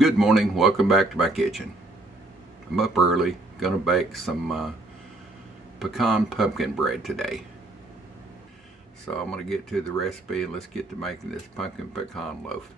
Good morning, welcome back to my kitchen. I'm up early, gonna bake some pecan pumpkin bread today. So I'm gonna get to the recipe and let's get to making this pumpkin pecan loaf.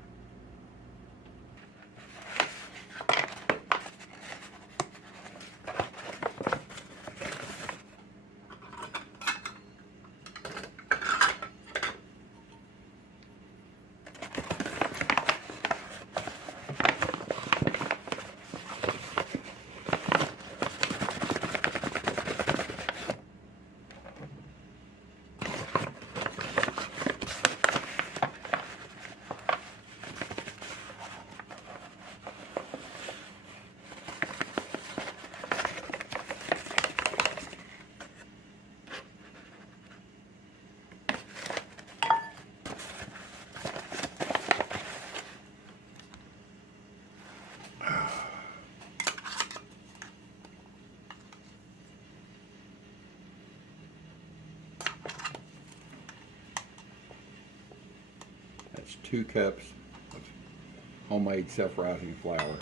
That's 2 cups of homemade self-rising flour,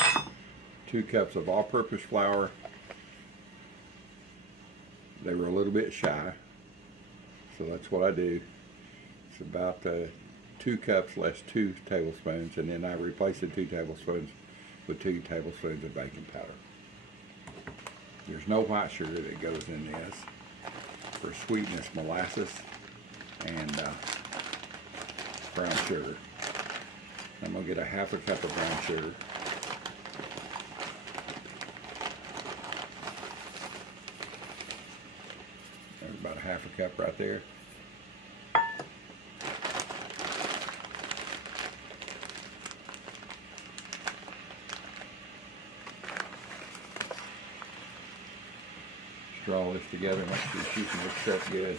2 cups of all-purpose flour. They were a little bit shy, so that's what I do. It's about 2 cups less 2 tablespoons, and then I replace the 2 tablespoons with 2 tablespoons of baking powder. There's no white sugar that goes in this. For sweetness, molasses and brown sugar. I'm going to get a 1/2 cup of brown sugar. There's about a 1/2 cup right there. Stir all this together, make sure she can mix up good.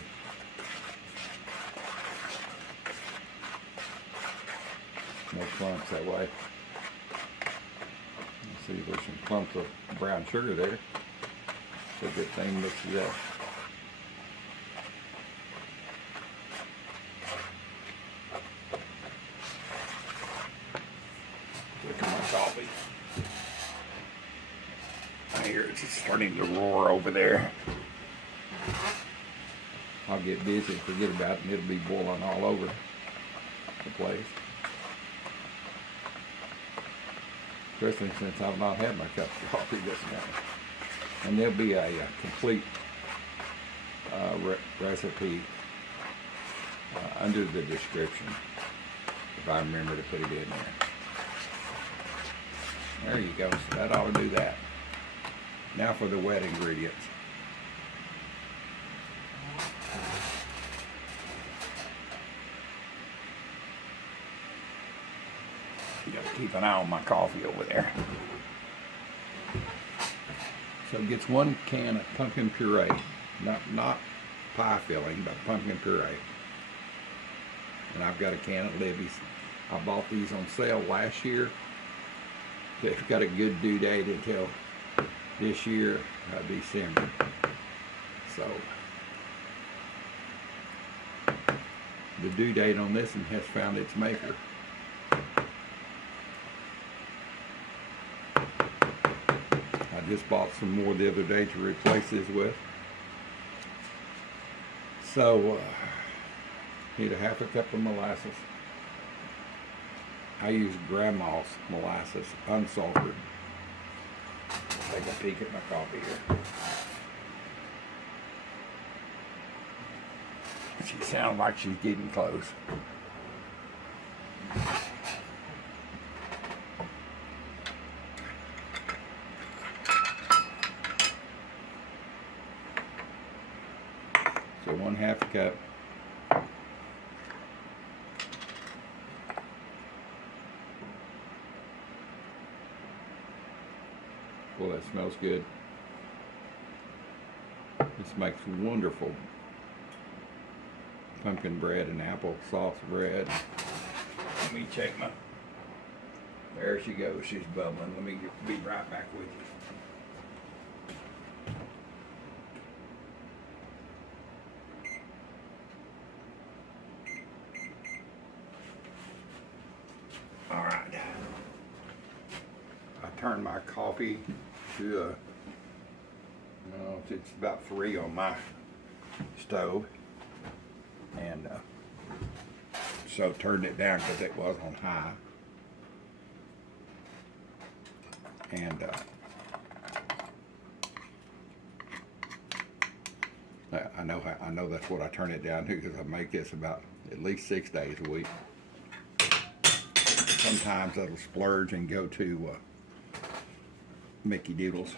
No clumps that way. You see there's some clumps of brown sugar there. So a good thing mixes up. Look at my coffee. I hear it's starting to roar over there. I'll get busy and forget about it, and it'll be boiling all over the place. Especially since I've not had my cup of coffee this morning. And there'll be a complete recipe under the description, if I remember to put it in there. There you go, so that ought to do that. Now for the wet ingredients. You got to keep an eye on my coffee over there. So it gets 1 can of pumpkin puree, not pie filling, but pumpkin puree. And I've got a can of Libby's. I bought these on sale last year. They've got a good due date until this year, December. So the due date on this one has found its maker. I just bought some more the other day to replace this with. So need a 1/2 cup of molasses. I use grandma's molasses, unsalted. Take a peek at my coffee here. She sounds like she's getting close. So 1/2 cup. Well, that smells good. This makes wonderful pumpkin bread and applesauce bread. Let me check my... There she goes, she's bubbling. Let me be right back with you. All right. turned my coffee to it's about 3 on my stove, and so turned it down because it was on high, and I know that's what I turn it down to, because I make this about at least 6 days a week. Sometimes it'll splurge and go to Mickey Doodles.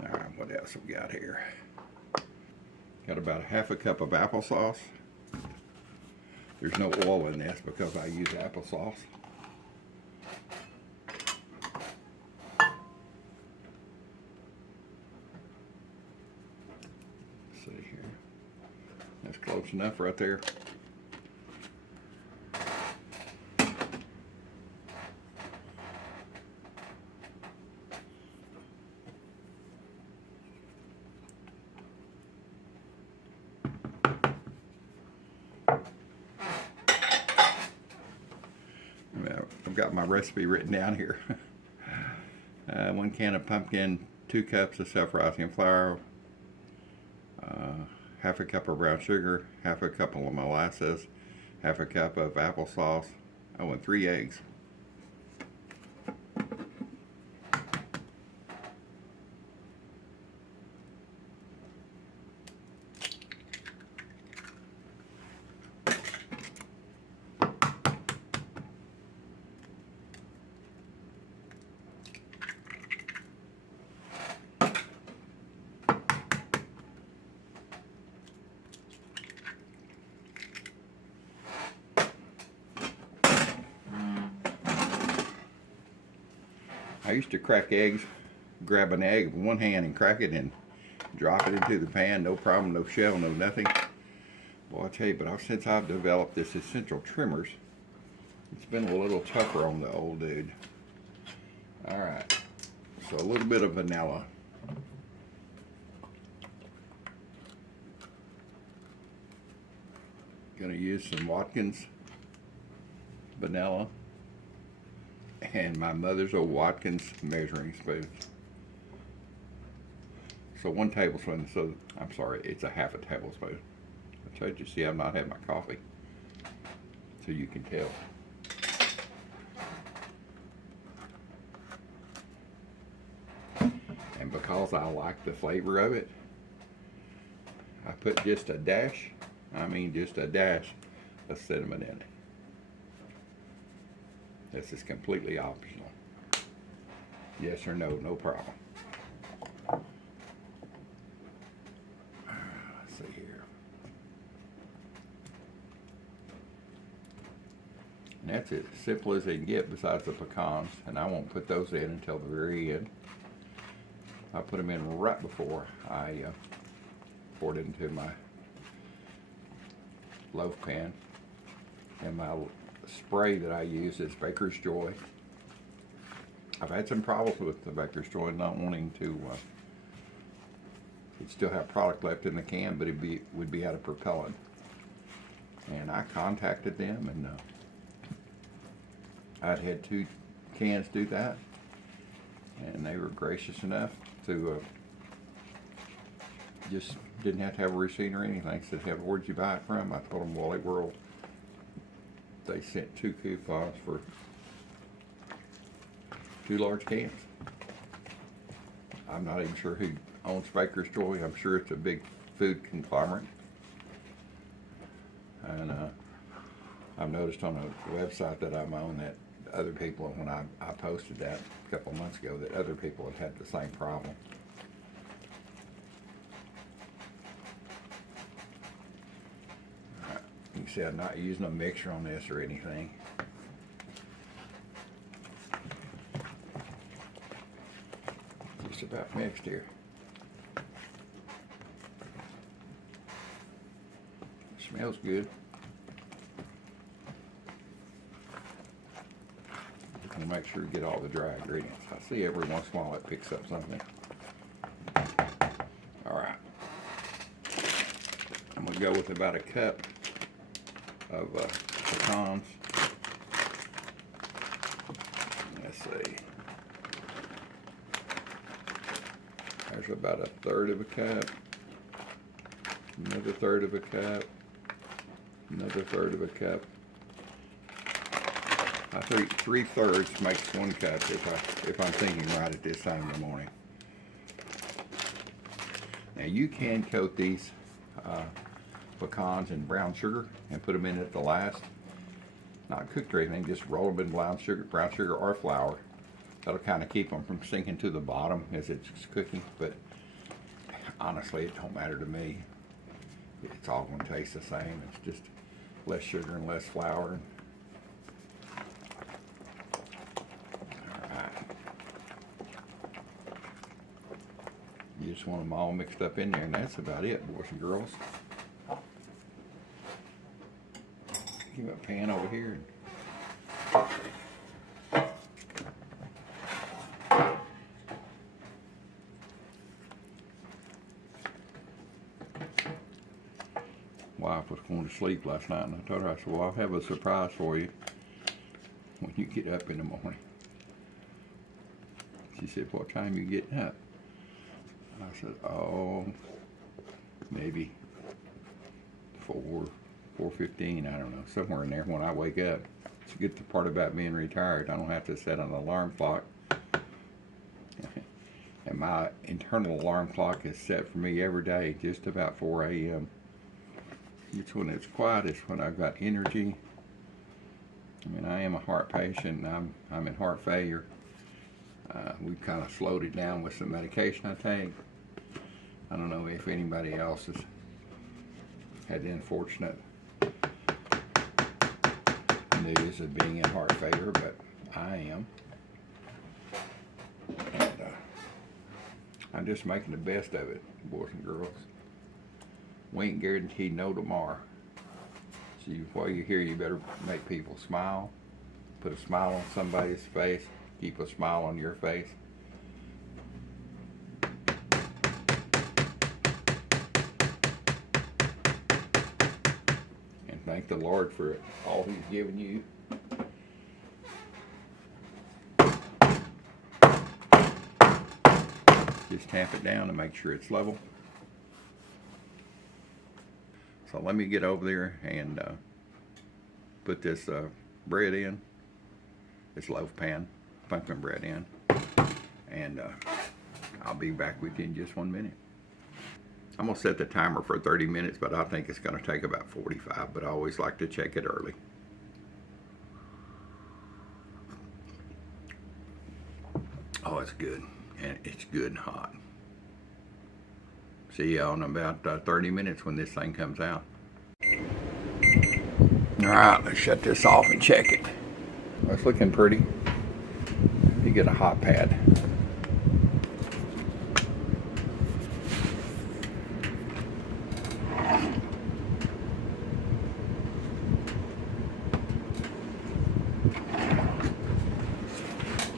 Alright, what else we got here? Got about 1/2 cup of applesauce. There's no oil in this because I use applesauce. Let's see here. That's close enough right there. I've got my recipe written down here. 1 can of pumpkin, 2 cups of self-rising flour, 1/2 cup of brown sugar, 1/2 cup of molasses, 1/2 cup of applesauce, and 3 eggs. I used to crack eggs, grab an egg with one hand and crack it and drop it into the pan, no problem, no shell, no nothing. Boy, I tell you, but since I've developed this essential trimmers, it's been a little tougher on the old dude. Alright, so a little bit of vanilla. Gonna use some Watkins vanilla and my mother's old Watkins measuring spoon. So 1 tablespoon, so I'm sorry, it's a 1/2 tablespoon. I told you, see, I've not had my coffee, so you can tell. And because I like the flavor of it, I put just a dash, just a dash of cinnamon in it. This is completely optional. Yes or no, no problem. Let's see here. And that's it, as simple as they can get, besides the pecans. And I won't put those in until the very end. I put them in right before I poured it into my loaf pan. And my spray that I use is Baker's Joy. I've had some problems with the Baker's Joy, not wanting to it'd still have product left in the can, but it would be out of propellant. And I contacted them, and I'd had 2 cans do that, and they were gracious enough to just didn't have to have a receipt or anything. Said, where'd you buy it from? I told them Wally World. They sent 2 coupons for 2 large cans. I'm not even sure who owns Baker's Joy. I'm sure it's a big food conglomerate. And I've noticed on a website that I'm on that other people, when I posted that a couple of months ago, that other people have had the same problem. You can see I'm not using a mixer on this or anything. Just about mixed here. Smells good. Just want to make sure you get all the dry ingredients. I see every once in a while it picks up something. Alright. I'm going to go with about 1 cup of pecans. There's about 1/3 of a cup. Another 1/3 of a cup. Another 1/3 of a cup. I think 3/3 makes 1 cup if I'm thinking right at this time in the morning. Now you can coat these pecans in brown sugar and put them in at the last. Not cooked or anything, just roll them in brown sugar or flour. That'll kind of keep them from sinking to the bottom as it's cooking, but honestly it don't matter to me. It's all going to taste the same. It's just less sugar and less flour. Alright. You just want them all mixed up in there, and that's about it, boys and girls. Give me a pan over here. Wife was going to sleep last night, and I told her, I said, well, I'll have a surprise for you when you get up in the morning. She said, what time are you getting up? And I said, oh, maybe 4:15, I don't know, somewhere in there when I wake up. It's a good part about being retired. I don't have to set an alarm clock. And my internal alarm clock is set for me every day, just about 4 a.m. It's when it's quietest, when I've got energy. I mean, I am a heart patient, and I'm in heart failure. We've kind of slowed it down with some medication I take. I don't know if anybody else has had the unfortunate news of being in heart failure, but I am. And I'm just making the best of it, boys and girls. We ain't guaranteed no tomorrow. So while you're here, you better make people smile. Put a smile on somebody's face. Keep a smile on your face. And thank the Lord for all He's given you. Just tamp it down to make sure it's level. So let me get over there and put this bread in, this loaf pan, pumpkin bread in, and I'll be back with you in just 1 minute. I'm going to set the timer for 30 minutes, but I think it's going to take about 45, but I always like to check it early. Oh, it's good, and it's good and hot. See y'all in about 30 minutes when this thing comes out. Alright, let's shut this off and check it. Well, it's looking pretty. You get a hot pad.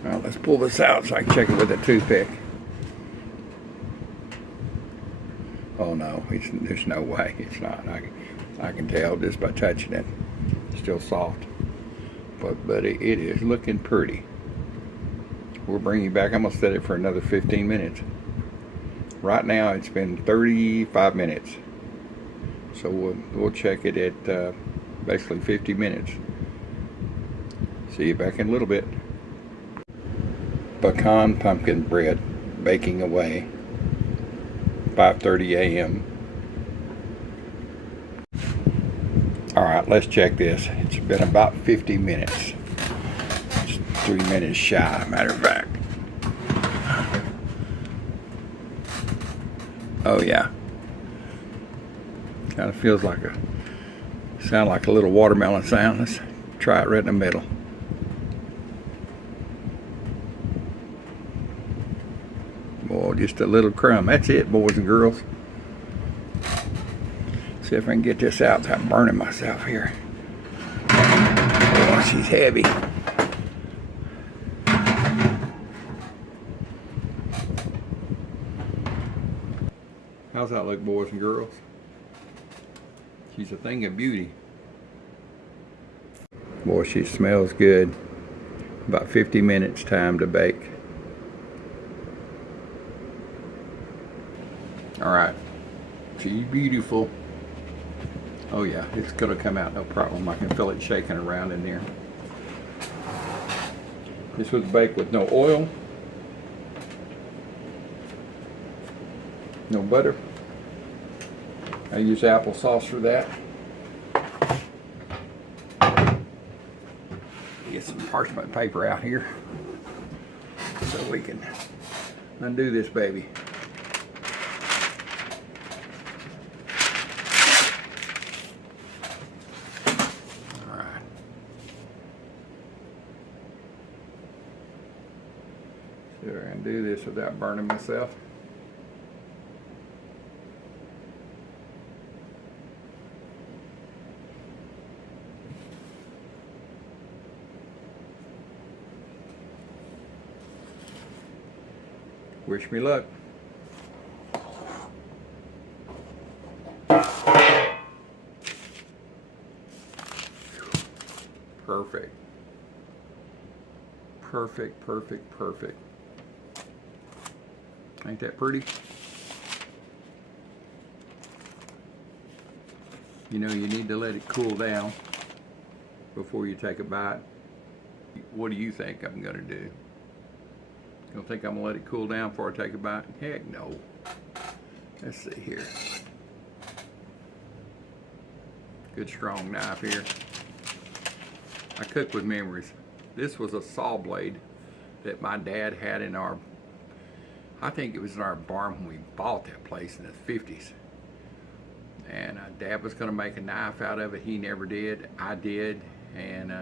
Well, let's pull this out so I can check it with a toothpick. Oh no, there's no way it's not. I can tell just by touching it. It's still soft, but it is looking pretty. We'll bring you back. I'm gonna set it for another 15 minutes. Right now it's been 35 minutes, so we'll check it at basically 50 minutes. See you back in a little bit. Pecan pumpkin bread baking away. 5:30 a.m. Alright, let's check this. It's been about 50 minutes. It's 3 minutes shy, matter of fact. Oh yeah. Kind of feels like sound like a little watermelon sound. Let's try it right in the middle. Boy, just a little crumb. That's it, boys and girls. See if I can get this out without burning myself here. Oh, she's heavy. How's that look, boys and girls? She's a thing of beauty. Boy, she smells good. About 50 minutes time to bake. All right, she's beautiful. Oh yeah, it's gonna come out no problem. I can feel it shaking around in there. This was baked with no oil, no butter. I use applesauce for that. Get some parchment paper out here so we can undo this baby. All right. See if I can do this without burning myself. Wish me luck. Perfect. Perfect, perfect, perfect. Ain't that pretty? You know, you need to let it cool down before you take a bite. What do you think I'm gonna do? You don't think I'm gonna let it cool down before I take a bite? Heck no. Let's see here. Good strong knife here. I cook with memories. This was a saw blade that my dad had in our, I think it was in our barn when we bought that place in the 50s. And Dad was gonna make a knife out of it. He never did. I did. And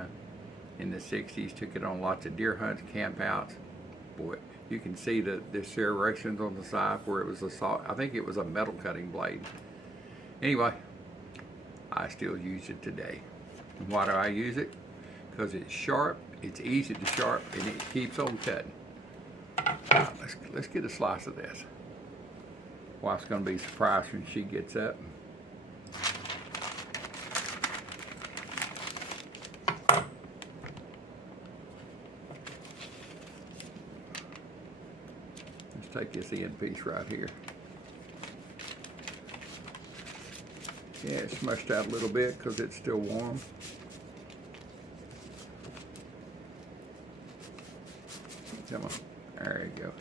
in the 60s, took it on lots of deer hunts, camp outs. Boy, you can see the serrations on the side where it was a saw. I think it was a metal cutting blade. Anyway, I still use it today. And why do I use it? Because it's sharp, it's easy to sharp, and it keeps on cutting. Let's get a slice of this. Wife's gonna be surprised when she gets up. Let's take this end piece right here. Yeah, it's smushed out a little bit because it's still warm. Come on, there you go.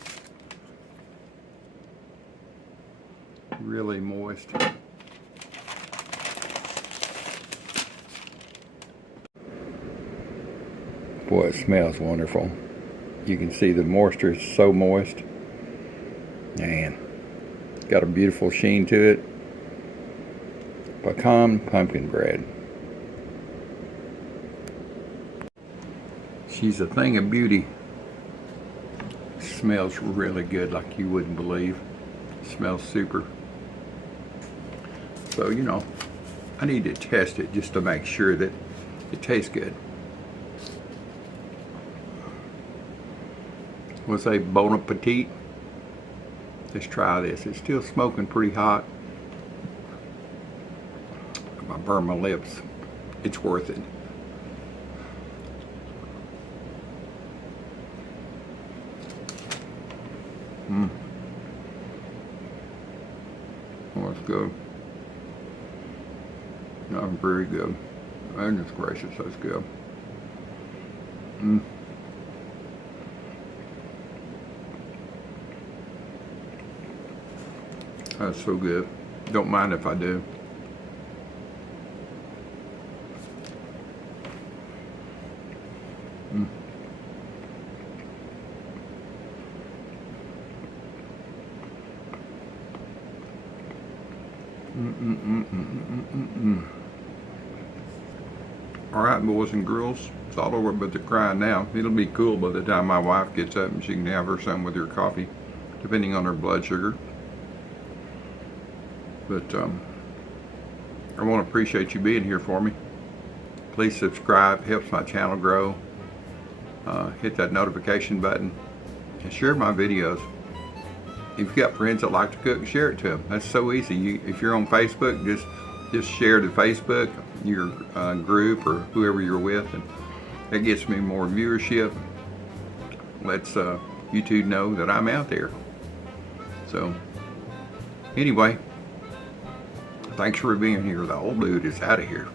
Really moist. Boy, it smells wonderful. You can see the moisture is so moist. Man, got a beautiful sheen to it. Pecan pumpkin bread. She's a thing of beauty. Smells really good, like you wouldn't believe. Smells super. So, you know, I need to test it just to make sure that it tastes good. We'll say bon appetit. Let's try this. It's still smoking pretty hot. I burn my lips. It's worth it. Oh, that's good. No, very good. Goodness gracious, that's good. That's so good. Don't mind if I do. All right, boys and girls, it's all over but the crying now. It'll be cool by the time my wife gets up and she can have her some with her coffee, depending on her blood sugar. But I want to appreciate you being here for me. Please subscribe, helps my channel grow. Hit that notification button and share my videos. If you've got friends that like to cook, share it to them. That's so easy. If you're on Facebook, just share to Facebook, your group or whoever you're with, and that gets me more viewership. Lets YouTube know that I'm out there. So Anyway, thanks for being here. The old dude is out of here.